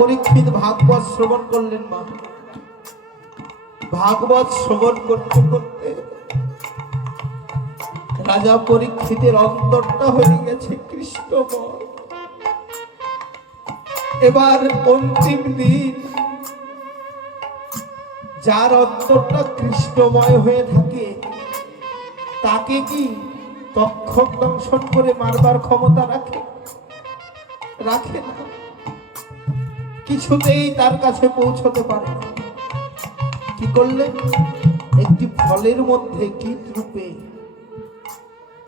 পরীক্ষিত ভাগবত শ্রবণ করলেন। মা ভাগবত শ্রবণ করতে করতে রাজা পরীক্ষিতের অন্তরটা হয়ে গেছে কৃষ্ণময়। এবার অন্তিম দিন, যার অন্তরটা কৃষ্ণময় হয়ে থাকে তাকে কি তক্ষক দংশন করে মারবার ক্ষমতা রাখে? রাখে না, কিছুতেই তার কাছে পৌঁছতে পারে না। কি করলেন? একটি ফলের মধ্যে কীট রূপে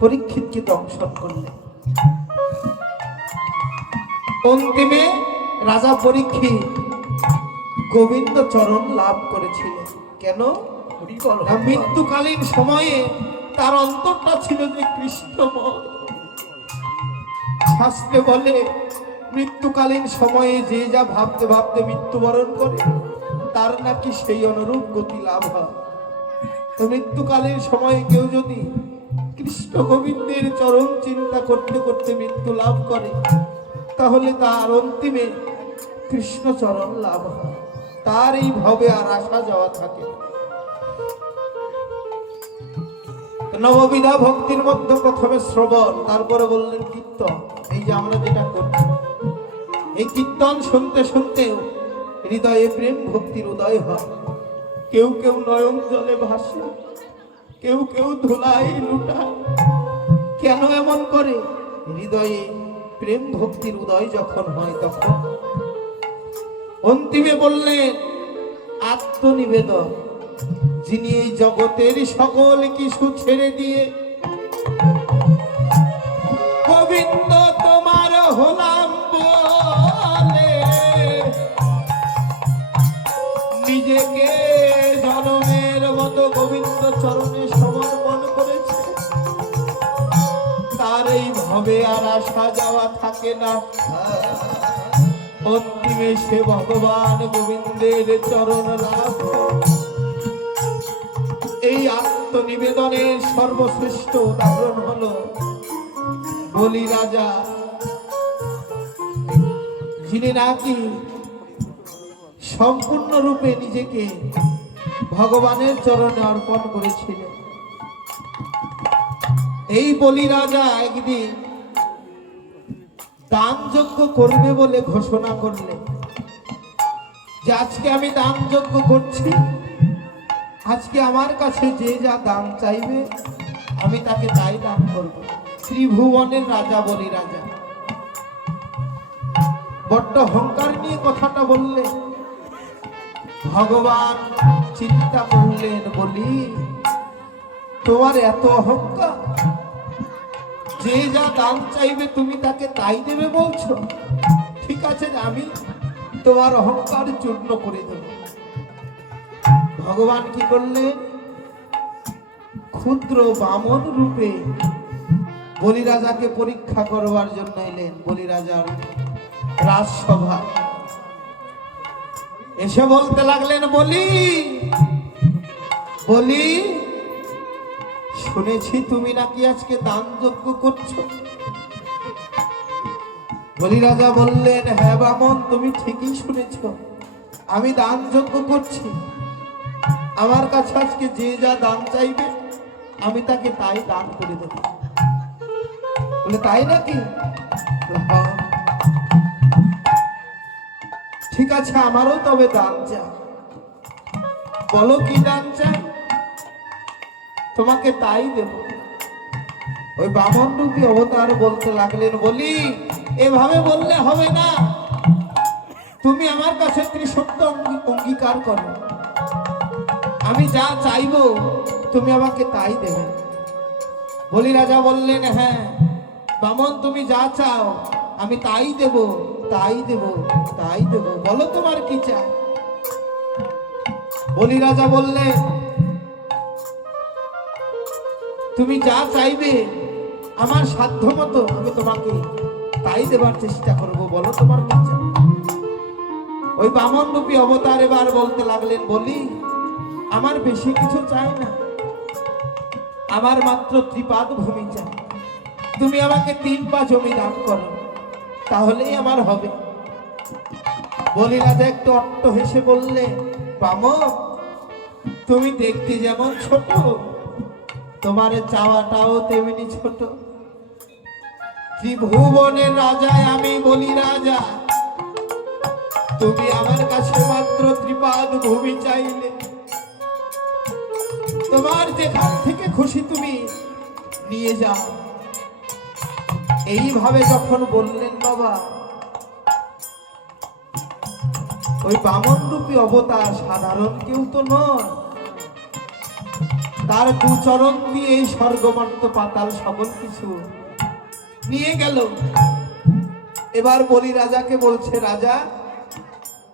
পরীক্ষিতকে দংশন করলেন। অন্তিমে রাজা পরীক্ষিত গোবিন্দ চরণ লাভ করেছিলেন। কেন? মৃত্যুকালীন সময়ে তার অন্তরটা ছিল যে কৃষ্ণময়। শাস্ত্রে বলে মৃত্যুকালীন সময়ে যে যা ভাবতে ভাবতে মৃত্যুবরণ করে তার নাকি সেই অনুরূপ গতি লাভ হয়। তো মৃত্যুকালীন সময়ে কেউ যদি কৃষ্ণ গোবিন্দের চরণ চিন্তা করতে করতে মৃত্যু লাভ করে তাহলে তার অন্তিমে কৃষ্ণ চরণ লাভ হয়, তার এই ভাবে আর আসা যাওয়া থাকে। নববিধা ভক্তির মধ্যে প্রথমে শ্রবণ, তারপরে বললেন কীর্তন। এই যে আমরা যেটা করছি, এই কীর্তন শুনতে শুনতে হৃদয়ে প্রেম ভক্তির উদয় হয়। কেউ কেউ নয়ন জলে ভাসে, কেউ কেউ ধুলায় লুটায়। কেন এমন করে? হৃদয়ে প্রেম ভক্তির উদয় যখন হয় তখন। অন্তিমে বললেন আত্মনিবেদন। যিনি এই জগতের সকল কিছু ছেড়ে দিয়ে গোবিন্দ তোমার হলাম বলে নিজেকে জনমের মতো গোবিন্দ চরণে সমর্পণ করেছে, তার এই ভাবে আর আসা যাওয়া থাকে না। অন্তিমে সে ভগবান গোবিন্দের চরণ লাভ। এই আত্মনিবেদনের সর্বশ্রেষ্ঠ উদাহরণ হলো বলি রাজা, যিনি নাকি সম্পূর্ণরূপে নিজেকে ভগবানের চরণে অর্পণ করেছিলেন। এই বলি রাজা একদিন দান যজ্ঞ করবে বলে ঘোষণা করলেন যে আজকে আমি দান যজ্ঞ করছি, আজকে আমার কাছে যে যা দান চাইবে আমি তাকে তাই দান করব। ত্রিভুবনের রাজা বলি রাজা বড্ড অহংকার নিয়ে কথাটা বললেন। ভগবান চিন্তা করলেন, বলি তোমার এত অহংকার, যে যা দান চাইবে তুমি তাকে তাই দেবে বলছো? ঠিক আছে, আমি তোমার অহংকার চূর্ণ করে দেব। ভগবান কি করলেন? ক্ষুদ্র বামন রূপে বলি রাজাকে পরীক্ষা করবার জন্য এলেন। বলি রাজার রাজসভা এসে বলতে লাগলেন, বলি বলি শুনেছি তুমি নাকি আজকে দান যজ্ঞ করছো। বলি রাজা বললেন, হ্যাঁ বামন, তুমি ঠিকই শুনেছ, আমি দান যজ্ঞ করছি। আমার কাছে আজকে যে যা দান চাইবে আমি তাকে তাই দান করে দেব। বলে তাই নাকি? ঠিক আছে, আমারও তবে দান চাই। বলো কি দান চাই? তোমাকে তাই দেব। ওই বামন রূপী অবতার বলতে লাগলেন, বলি এভাবে বললে হবে না, তুমি আমার কাছে ত্রিসত্য অঙ্গীকার করো। আমি যা চাইবো তুমি আমাকে তাই দেবে। বলি রাজা বললেন, হ্যাঁ বামন, তুমি যা চাও আমি তাই দেব, তাই দেব, তাই দেব। বলো তোমার কি চাই? বলি রাজা বললেন, তুমি যা চাইবে আমার সাধ্য মতো আমি তোমাকে তাই দেবার চেষ্টা করব। বলো তোমার কি চাই? ওই বামন রূপী অবতার এবার বলতে লাগলেন, বলি আমার বেশি কিছু চাই না, আমার মাত্র ত্রিপাদ ভূমি চাই। তুমি আমাকে 3 পা জমি দান করো, তাহলেই আমার হবে। বলি রাজা একটু অট্ট হেসে বললে, বামন তুমি দেখতে যেমন ছোট, তোমার চাওয়াটাও তেমনি ছোট। ত্রিভুবনের রাজায় আমি বলি রাজা, তুমি আমার কাছে মাত্র ত্রিপাদ ভূমি চাইলে, তোমার যেখান থেকে খুশি তুমি নিয়ে যাও। এইভাবে যখন বললেন বাবা, ওই বামন রূপী অবতার সাধারণ কেউ তো নয়, তার দু চরণ দিয়ে এই স্বর্গমর্ত পাতাল সকল কিছু নিয়ে গেল। এবার বলি রাজাকে বলছে, রাজা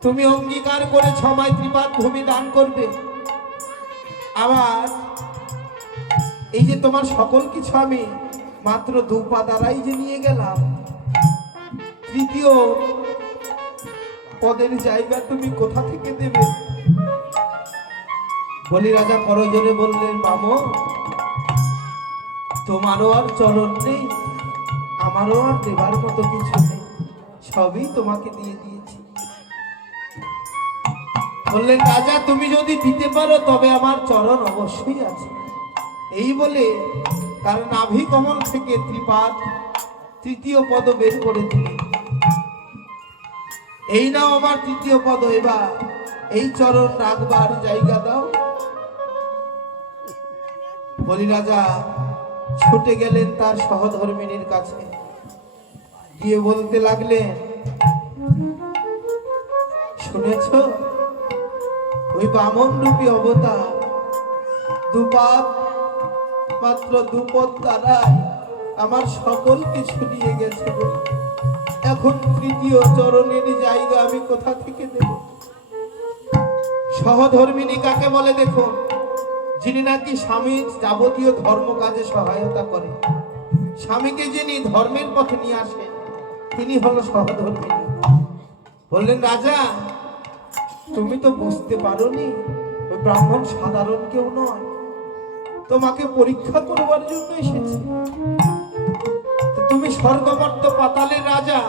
তুমি অঙ্গীকার করে আমায় ত্রিপাদ ভূমি দান করবে, আবার এই যে তোমার সকল কিছু আমি মাত্র দু পা দ্বারাই যে নিয়ে গেলাম, তৃতীয় পদের জায়গা তুমি কোথা থেকে দেবে? বলি রাজা করজোরে বললেন, বামন তোমারও আর চরণ নেই, আমারও আর দেবার মতো কিছু নেই, সবই তোমাকে দিয়ে দিয়েছি। বললেন, রাজা তুমি যদি দিতে পারো তবে আমার চরণ অবশ্যই আছে। এই বলে তার নাভি কমল থেকে ত্রিপাদ তৃতীয় পদ বের করে দিলেন। এই নাও আমার তৃতীয় পদ, এবার এই চরণ রাখবার জায়গা দাও। বলি রাজা ছুটে গেলেন তার সহধর্মিনীর কাছে, গিয়ে বলতে লাগলেন, শুনেছ ওই বামন রূপী অবতার দুপাদ মাত্র দুপদ দ্বারাই আমার সকল কিছু নিয়ে গেছে, এখন তৃতীয় চরণের জায়গা আমি কোথা থেকে দেব? সহধর্মিনী কাকে বলে দেখুন, যিনি নাকি স্বামীর যাবতীয় ধর্ম কাজে সহায়তা করে, স্বামীকে যিনি ধর্মের পথে নিয়ে আসেন, তিনি হলো সহধর্মিনী। বললেন, রাজা তুমি তো বুঝতে পারোনি ওই ব্রাহ্মণ সাধারণ কেউ নয়, তোমাকে পরীক্ষা করবার জন্য এসেছে। তুমি স্বর্গমর্ত পাতালের রাজা,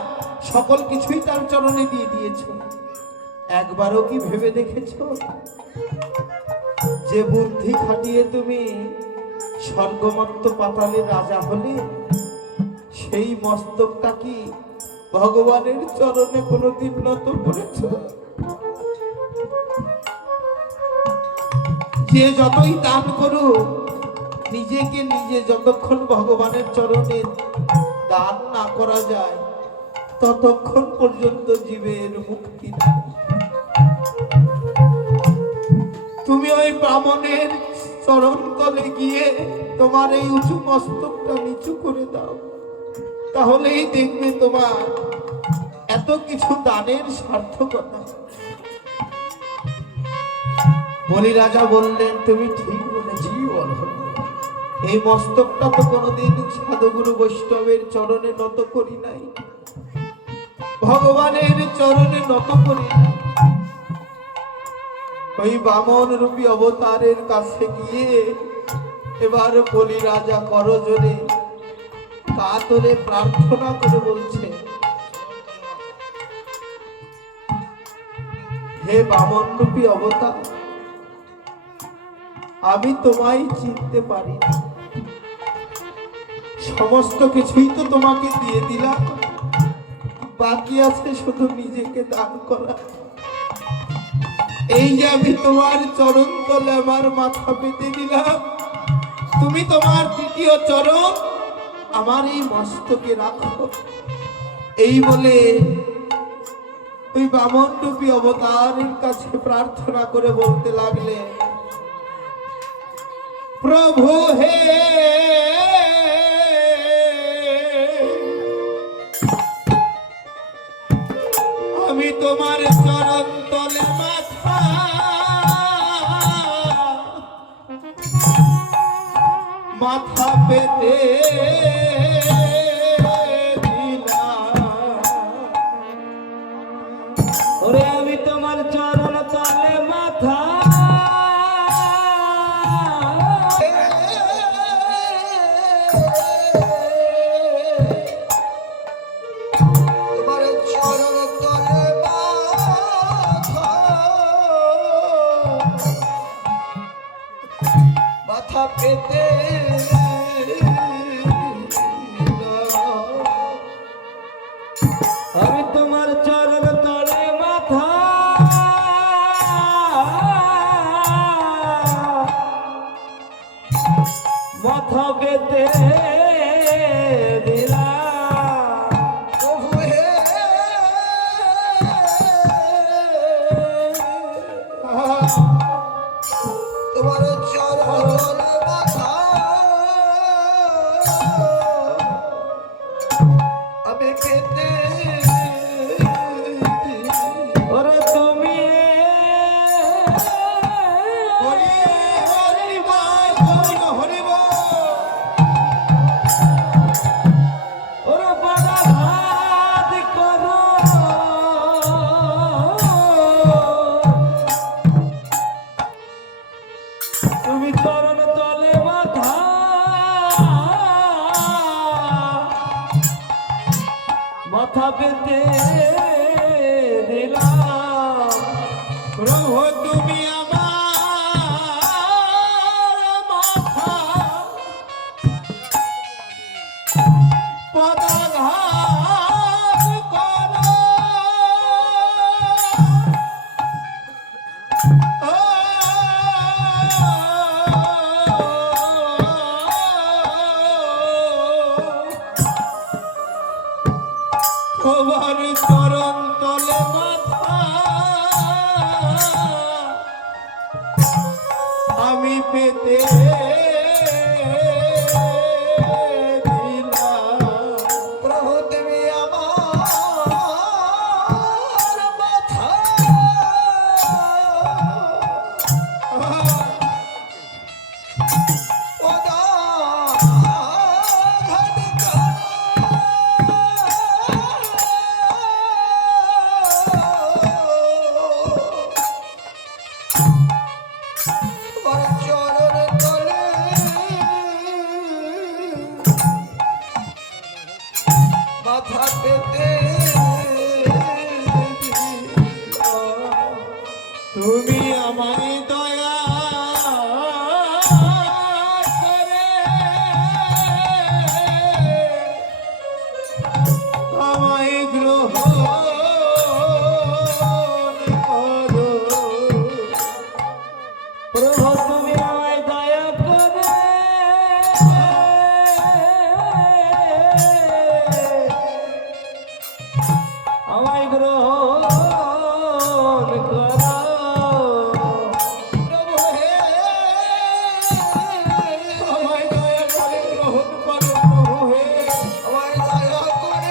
সকল কিছুই তার চরণে দিয়ে দিয়েছ, একবারও কি ভেবে দেখেছ যে বুদ্ধি খাটিয়ে তুমি স্বর্গমর্ত পাতালের রাজা হলে সেই মস্তকটা কি ভগবানের চরণে কোনোদিন নত করেছ? যে যতই দান করুক, নিজেকে নিজে যতক্ষণ ভগবানের চরণে দান না করা যায় ততক্ষণ পর্যন্ত জীবের মুক্তি নাই। তুমি ওই ব্রাহ্মণের চরণ তলে গিয়ে তোমার এই উঁচু মস্তকটা নিচু করে দাও, তাহলেই দেখবে তোমার এত কিছু দানের সার্থকতা। বলি রাজা বললেন, তুমি ঠিক বলেছি, এই মস্তকটা তো কোনোদিন সাধুগুরু বৈষ্ণবের চরণে নত করি নাই, ভগবানের চরণে নত করি নাই। ওই বামন রূপী অবতারের কাছে গিয়ে এবার বলি রাজা করজোরে কাতরে প্রার্থনা করে বলছে, হে বামন রূপী অবতার, আমি তোমায় চিনতে পারি না, সমস্ত কিছুই তো তোমাকে দিয়ে দিলাম, বাকি আছে শুধু নিজেকে দান করা। এই যে আমি তোমার চরণ তলে আমার মাথা পেতে দিলাম, তুমি তোমার তৃতীয় চরণ আমার এই মস্তকে রাখো। এই বলে ওই বামন রূপী অবতারের কাছে প্রার্থনা করে বলতে লাগলে, প্রভু হে আমি তোমার চরণ তলে মাথা পেতে দিলাম, ওরে আমি তোমার চরণ তলে মাথা তোমার চরণ তলে মাথা পেতে দিলাম। প্রভু তুমি আমার মাথা পদাঘাত করো। তোমার চরণ তলে মাথা আমি পেতে দিলাম। প্রভু তুমি আমার মাথা মাথা পেতে তুমি আমায় দয়া করে আমায় গ্রহণ করো। প্রভু তুমি আমায় দয়া করে আমায় গ্রহণ করো। প্রভু হে আমায় দয়া করে গ্রহণ করো। প্রভু হে আমায় দয়া করে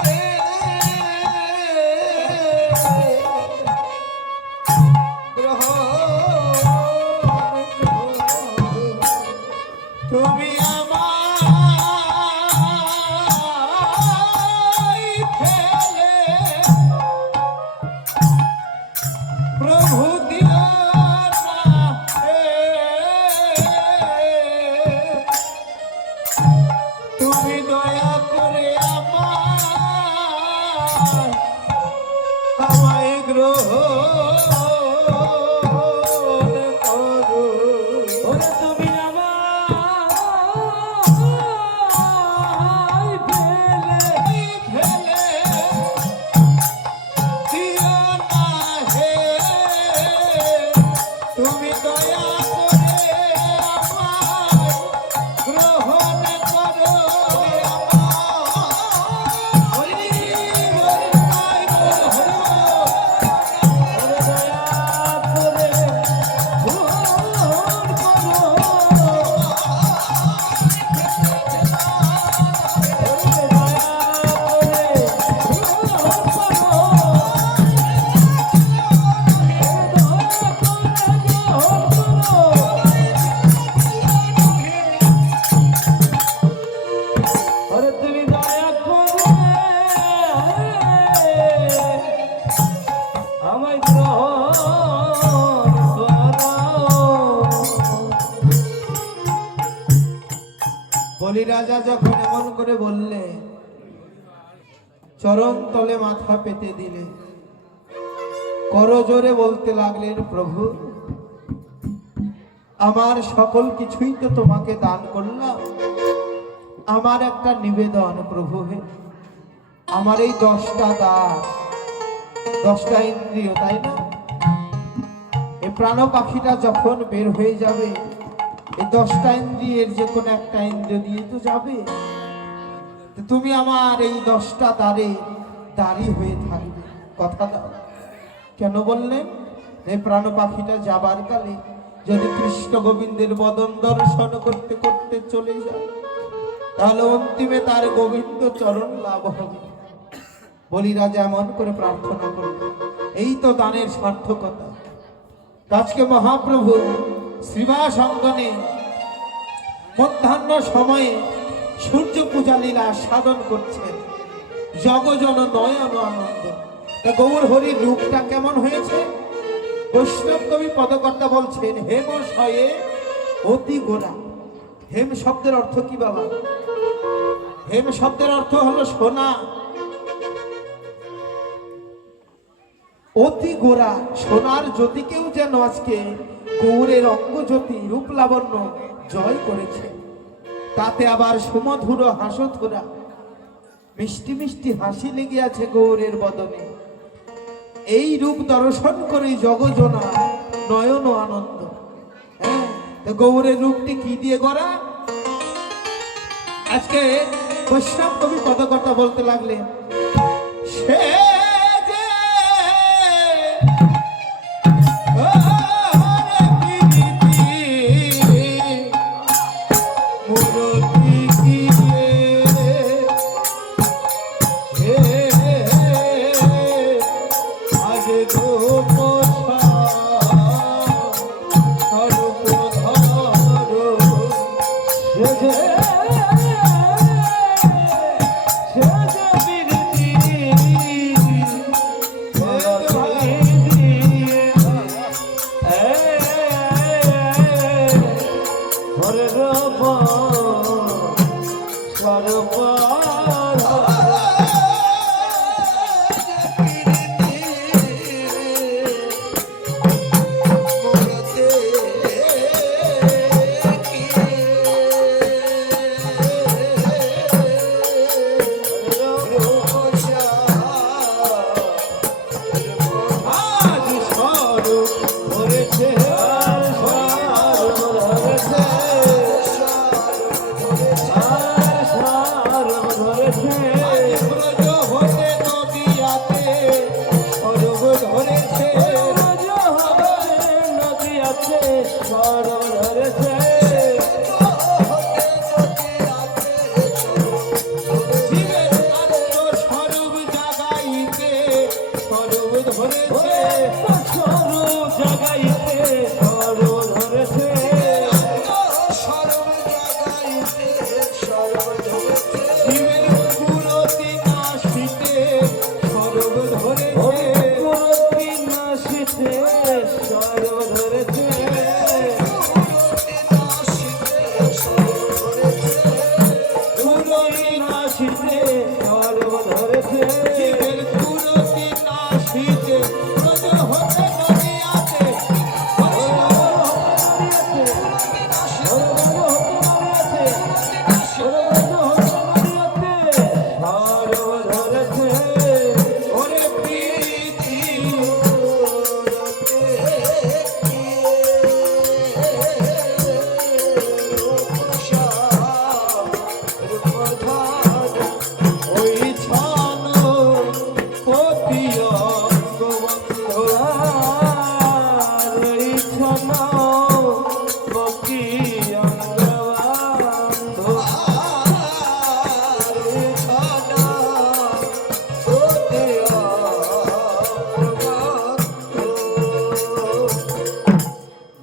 গ্রহণ করো। তুমি আমায় ফেলে প্রভু দিও না হে। তুমি দয়া করে আমায় গ্রহণ করো। ওরে তুমি আমায় ফেলে দিও না হে। তুমি দয়া করে আমায় গ্রহণ করো। হরি হরি হরি হরি। ওরে দয়া করে গ্রহণ করো। ওরে দয়া করে গ্রহণ করো। ওরে তুমি দয়া করে আমায় গ্রহণ করো। বলি রাজা যখন এমন করে বললে, চরণ তলে মাথা পেতে দিলে, করজোরে বলতে লাগলেন, প্রভু আমার সকল কিছুই তো তোমাকে দান করলাম, আমার একটা নিবেদন প্রভু হে, আমার এই 10টা দাঁত 10টা ইন্দ্রিয়, তাই না? এই প্রাণ পাখিটা যখন বের হয়ে যাবে, এই 10টা ইন্দ্রিয়ের যে কোনো একটা ইন্দ্রিয় দিয়ে তো যাবে। তো তুমি আমার এই 10টা দ্বারে দাঁড়ি হয়ে থাকবে, কথা দাও। কেন বললেন? এই প্রাণ পাখিটা যাবার কালে যদি কৃষ্ণ গোবিন্দের বদন দর্শন করতে করতে চলে যায়, তাহলে অন্তিমে তার গোবিন্দ চরণ লাভ হবে। বলি রাজা এমন করে প্রার্থনা করবে, এই তো দানের সার্থকতা। আজকে মহাপ্রভু শ্রীবাস অঙ্গনে মধ্যাহ্ন সময়ে সূর্য পূজা লীলা সাধন করছেন, জগজন নয়ন আনন্দ। তা গৌর হরির রূপটা কেমন হয়েছে? বৈষ্ণব কবি পদকর্তা বলছেন, হেম শয়ে অতি গোরা। হেম শব্দের অর্থ কি বাবা? হেম শব্দের অর্থ হলো সোনা। গোরা সোনার জ্যোতিকেও যেন আজকে গৌরের অঙ্গ জ্যোতি রূপ লাবণ্য জয় করেছে। তাতে আবার সুমধুর হাসধুরা মিষ্টি মিষ্টি হাসি লেগে আছে গৌরের বদনে। এই রূপ দর্শন করে জগজনা নয়ন আনন্দ। হ্যাঁ, তো গৌরের রূপটি কি দিয়ে গড়া? আজকে বৈষ্ণব কবি পদকর্তা বলতে লাগলেন, সে যে মূরতি কি আজ রূপ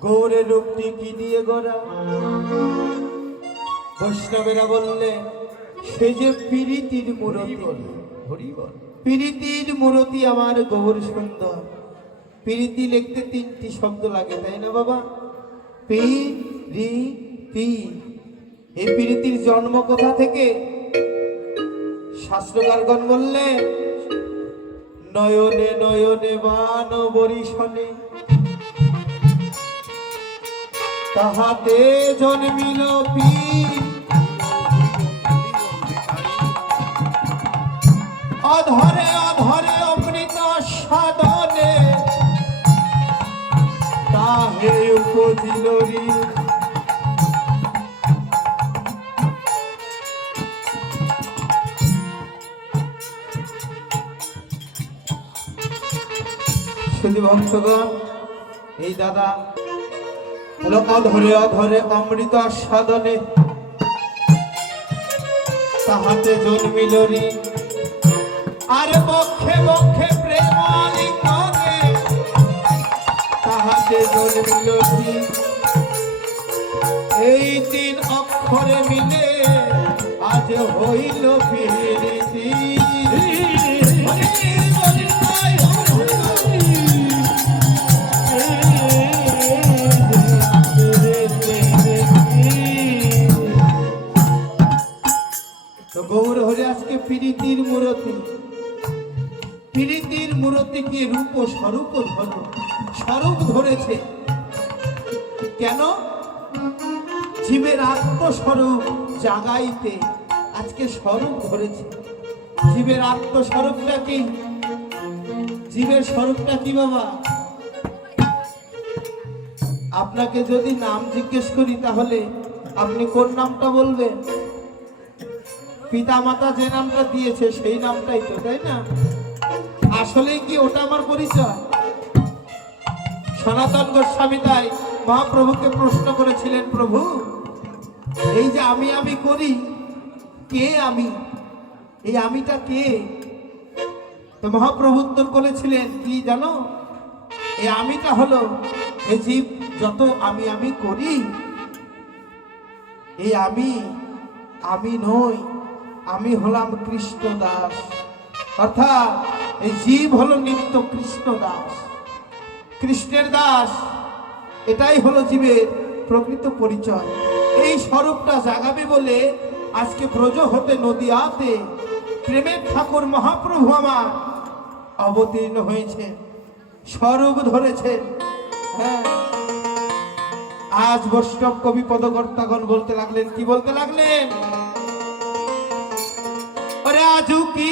গৌরের রূপটি কি দিয়ে গড়া? বৈষ্ণবেরা বললে সে যে প্রীতির মূরতি। প্রীতির মূরতি আমার গৌর সুন্দর। প্রীতি লিখতে তিনটি শব্দ লাগে, তাই না বাবা? প্রীতি। এই প্রীতির জন্ম কোথা থেকে? শাস্ত্রকারগণ বললে নয়নে নয়নে বান বরিশনে তাহাতে জন্মিল পীর, অধরে অধরে অমৃত সাধনে তাহে উপজিল ঋণ। শুধু ভক্তগণ, এই দাদা অধরে অধরে অমৃত সাধনে তাহাতে জন্মিল ঋণ, আর বক্ষে বক্ষে প্রেম আলিঙ্গনে তাহাতে জন্মিল ঋণ। এই তিন অক্ষরে মিলে আজ হইল প্রীতি। গৌর হলে আজকে প্রীতির মূরতি। প্রীতির মূরতিকে রূপ স্বরূপ ধর স্বরূপ ধরেছে। কেন? জীবের আত্মস্বরূপ জাগাইতে আজকে স্বরূপ ধরেছে। জীবের আত্মস্বরূপটা কি? জীবের স্বরূপটা কি বাবা? আপনাকে যদি নাম জিজ্ঞেস করি তাহলে আপনি কোন নামটা বলবেন? পিতা মাতা যে নামটা দিয়েছে সেই নামটাই তো, তাই না? আসলে কি ওটা আমার পরিচয়? সনাতন গোস্বামী তাই মহাপ্রভুকে প্রশ্ন করেছিলেন, প্রভু এই যে আমি করি, কে আমি? এই আমিটা কে? তো মহাপ্রভু উত্তর করেছিলেন কি জানো? এই আমিটা হলো এই জীব যত আমি করি, এই আমি নই, আমি হলাম কৃষ্ণ দাস। অর্থাৎ এই জীব হলো নিত্য কৃষ্ণ দাস, কৃষ্ণের দাস। এটাই হলো জীবের প্রকৃত পরিচয়। এই স্বরূপটা জাগাবে বলে আজকে ব্রজ হতে নদিয়াতে প্রেমের ঠাকুর মহাপ্রভু আমার অবতীর্ণ হয়েছে, স্বরূপ ধরেছে। হ্যাঁ, আজ বৈষ্ণব কবি পদকর্তাগণ বলতে লাগলেন, কি বলতে লাগলেন? ওরে আজু কি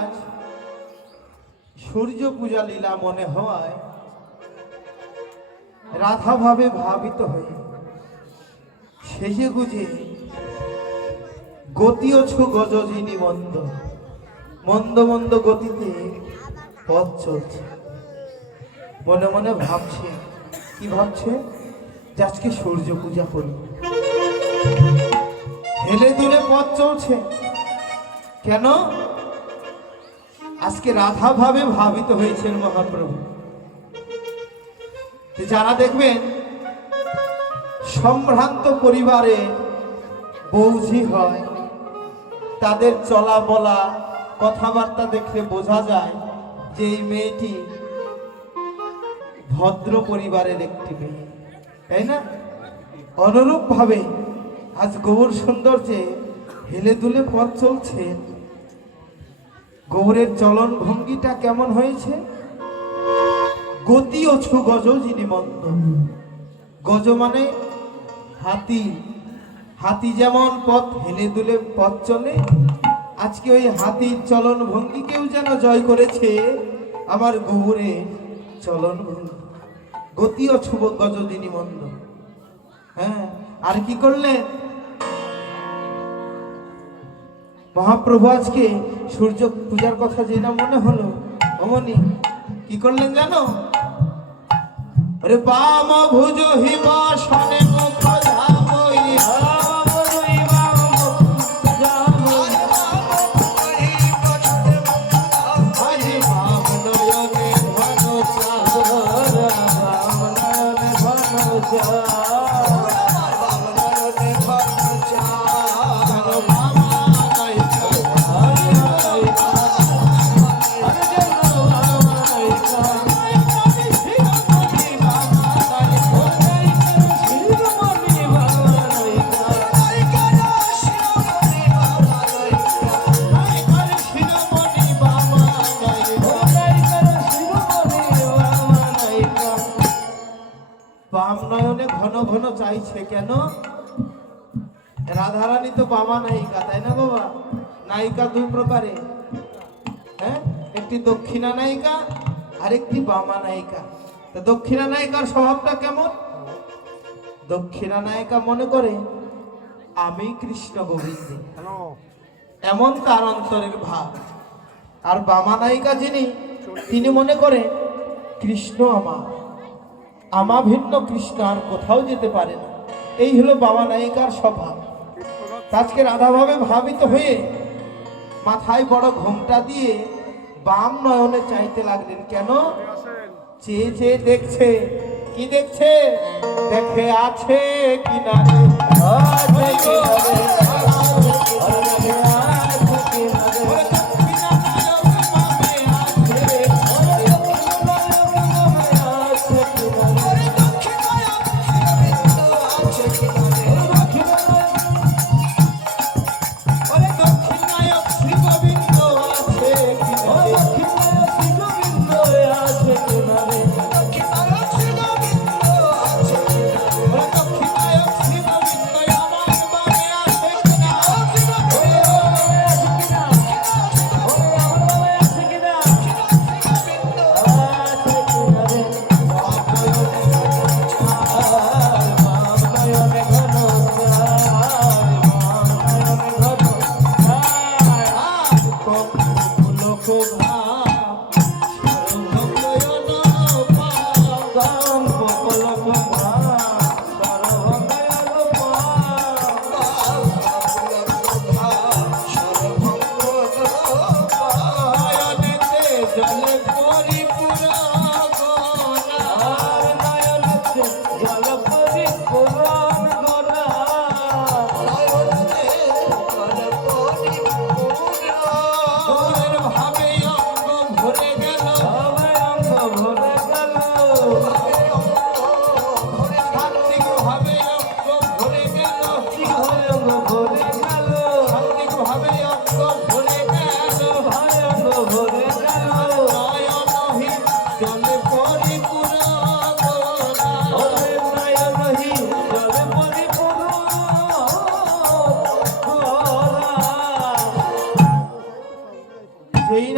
আজ সূর্য পূজা লীলা মনে হওয়ায় রাধা ভাবে ভাবিত হয়ে সেজে গুজে গতিওছু গজজিনী মন্দ মন্দ মন্দ গতিতে পথ চলছে। মনে মনে ভাবছে, কি ভাবছে? যে আজকে সূর্য পূজা করব। হেলে দুলে পথ চলছে কেন? আজকে রাধা ভাবে ভাবিত হয়েছেন মহাপ্রভু। যারা দেখবেন সম্ভ্রান্ত পরিবারে বৌঝি হয়, তাদের চলা বলা কথাবার্তা দেখলে বোঝা যায় যে এই মেয়েটি ভদ্র পরিবারের একটি মেয়ে, তাই না? অনুরূপ ভাবে আজ গৌর সৌন্দর্যে হেলে দুলে পথ চলছে। গৌরের চলন ভঙ্গিটা কেমন হয়েছে? গতি অছু গজ যিনি মন্দ। গজ মানে হাতি। হাতি যেমন পথ হেলে দুলে পথ চলে, আজকে ওই হাতির চলন ভঙ্গিকেও যেন জয় করেছে আমার গৌরের চলন ভঙ্গি। গতি অছু গজ যিনি মন্দ। হ্যাঁ, আর কি করলেন মহাপ্রভু? আজকে সূর্য পূজার কথা যে না মনে হলো, অমনি কি করলেন জানো? আরে বাম ভুজ হিবা শনে মুখ ধামই, আজি বাম নয়নে ভানুচা, বাম নয়নে ঘন ঘন চাইছে কেন? রাধারানী তো বামা নায়িকা, তাই না বাবা? নায়িকা দুই প্রকারে, হ্যাঁ, একটি দক্ষিণা নায়িকা আর একটি বামা নায়িকা। তো দক্ষিণা নায়িকার স্বভাবটা কেমন? দক্ষিণা নায়িকা মনে করে আমি কৃষ্ণ গোবিন্দ, এমন তার অন্তরের ভাব। আর বামা নায়িকা যিনি, তিনি মনে করে কৃষ্ণ আমার, আমা ভিন্ন কৃষ্ণ আর কোথাও যেতে পারে না। এই হলো বাবা নায়িকার স্বভাব। আজকে রাধাভাবে ভাবিত হয়ে মাথায় বড় ঘোমটা দিয়ে বাম নয়নে চাইতে লাগলেন কেন? চেয়ে চেয়ে দেখছে। কি দেখছে? দেখে আছে কিনা ভাবে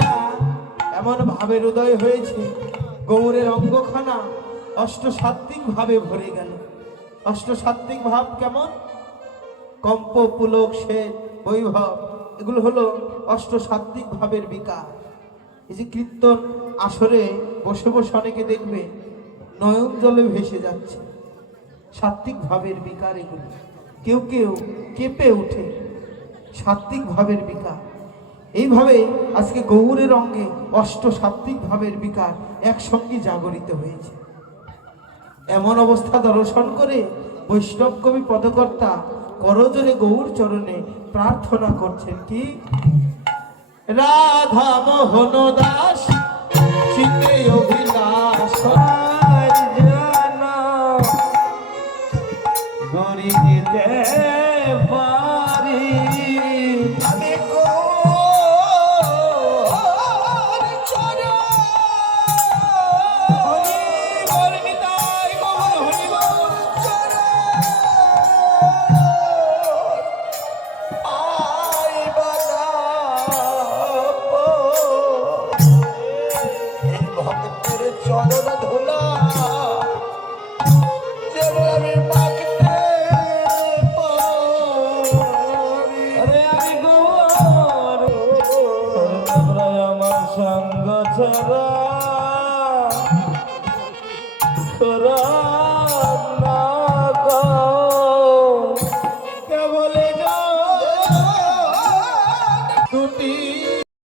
এটা এমন ভাবের উদয় হয়েছে, গৌরের অঙ্গখানা অষ্টসাত্ত্বিক ভাবে ভরে গেল। অষ্টসাত্ত্বিক ভাব কেমন? কম্প, পুলক, শ্বেত, বৈভব, এগুলো হলো অষ্টসাত্ত্বিক ভাবের বিকার। এই যে কীর্তন আসরে বসে বসে অনেকে দেখবে নয়ন জলে ভেসে যাচ্ছে, সাত্ত্বিক ভাবের বিকার এগুলো। কেউ কেউ কেঁপে ওঠে, সাত্ত্বিক ভাবের বিকার। এইভাবে আজকে গৌরের অঙ্গে অষ্টসাত্ত্বিক ভাবের বিকার একসঙ্গে জাগরিত হয়েছে। এমন অবস্থা দর্শন করে বৈষ্ণব কবি পদকর্তা করজোরে গৌর চরণে প্রার্থনা করছেন কি? রাধা মোহন দাস চিতে অভিলাষ আর জানো গরি দিতে পারি আমি গৌর চরণ হরি বল নিতাই গৌর হরি বল চরণ আই বানাবো এই ভক্তের চরণ ধুলা যেন আমি মাখতে পারি। আরে আমি গৌর তোমরা আমার সঙ্গ ছাড়া